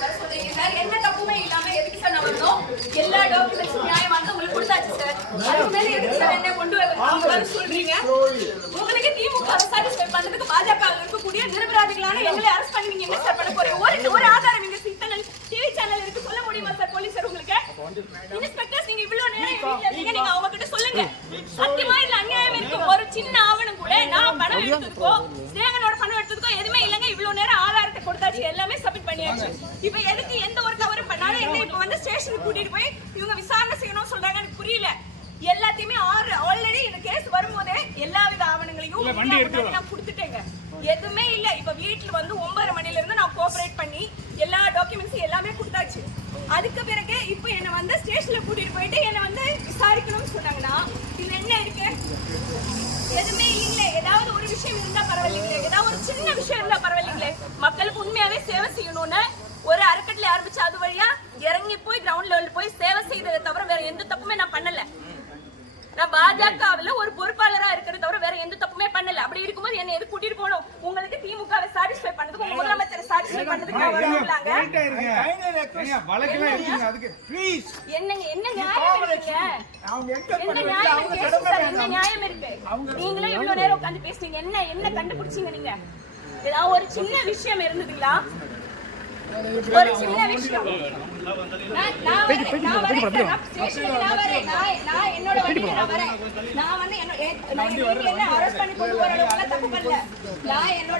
வர சொல்றீங்க சார் என்ன தப்புமே இல்லாம எதுக்கு சார் நான் வரணும் எல்லா டாக்குமெண்ட்ஸும் நியாயமானது உங்களுக்கு கொடுத்தாச்சு சார் அதுக்கு மேல எதுக்கு சார் என்ன கொண்டு வர சொல்றீங்க உங்களுக்கு திமுக சாட்டிஸ்ஃபை பண்றதுக்கு பாஜக இருக்கக்கூடிய நிரபராதிகளான எங்களை அரெஸ்ட் பண்ணி நீங்க என்ன சார் பண்ண போறீங்க ஒரு ஒரு ஆதாரம் இங்க இத்தனை டிவி சேனல் இருக்கு சொல்ல முடியுமா சார் போலீஸ் சார் உங்களுக்கு இன்ஸ்பெக்டர்ஸ் நீங்க இவ்வளவு நேரம் இருக்கீங்க நீங்க அவங்க கிட்ட சொல்லுங்க சத்தியமா இல்ல அநியாயம் இருக்கு. ஒரு சின்ன ஆவணம் கூட நான் பணம் எடுத்ததுக்கோ ஸ்னேகனோட பணம் எடுத்ததுக்கோ எதுவுமே இல்ல. கொடுத்தாச்சு எல்லாமே சப்மிட் பண்ணியாச்சு. இப்போ எதுக்கு எந்த ஒரு தவறும் பண்ணாலும் என்ன இப்போ வந்து ஸ்டேஷனுக்கு கூட்டிட்டு போய் இவங்க விசாரணை செய்யணும்னு சொல்றாங்க எனக்கு புரியல. எல்லாத்தையுமே ஆறு ஆல்ரெடி இந்த கேஸ் வரும்போதே எல்லா வித ஆவணங்களையும் நான் கொடுத்துட்டேங்க. எதுவுமே இல்ல. இப்ப வீட்டுல வந்து ஒன்பதரை மணில இருந்து நான் கோஆபரேட் பண்ணி எல்லா டாக்குமெண்ட்ஸும் எல்லாமே கொடுத்தாச்சு. அதுக்கு பிறகு இப்போ என்ன வந்து ஸ்டேஷன்ல கூட்டிட்டு போயிட்டு என்ன வந்து விசாரிக்கணும்னு சொன்னாங்கன்னா இதுல என்ன இருக்கு? எதுவுமே இல்ல. ஏதாவது ஒரு விஷயம் இருந்தா பரவாயில்லைங்களே. ஏதாவது ஒரு சின்ன விஷயம் இருந்தா சேவை செய்யணும்னு ஒரு அறக்கட்டளை ஆரம்பிச்சு அது வழியா இறங்கி போய் கிரவுண்ட் லெவல் போய் சேவை செய்ததை தவிர வேற எந்த தப்புமே நான் பண்ணல. நான் பாஜகவுல ஒரு பொறுப்பாளரா இருக்கிறத தவிர வேற எந்த தப்புமே பண்ணல. அப்படி இருக்கும்போது என்ன எது கூட்டிட்டு போகணும்? உங்களுக்கு திமுகவை சாட்டிஸ்ஃபை பண்ணதுக்கு உங்க முதலமைச்சரை சாட்டிஸ்ஃபை பண்ணதுக்கு என்னங்க என்ன நியாயம் இருக்குங்க. என்ன நியாயம் இருக்கு? கேசு சார், என்ன நியாயம் இருக்கு? நீங்களே இவ்வளவு நேரம் உட்கார்ந்து பேசுனீங்க. என்ன என்ன கண்டுபிடிச்சீங்க நீங்க? ஏதாவது ஒரு சின்ன விஷயம் இருந்ததுங்களா? ஒரு சின்ன விஷயம். என்னோட வண்டியில நான் வரேன். நான் வந்து என்ன arrest பண்ணி கொண்டு வர தப்பு பண்ணல. நான் என்னோட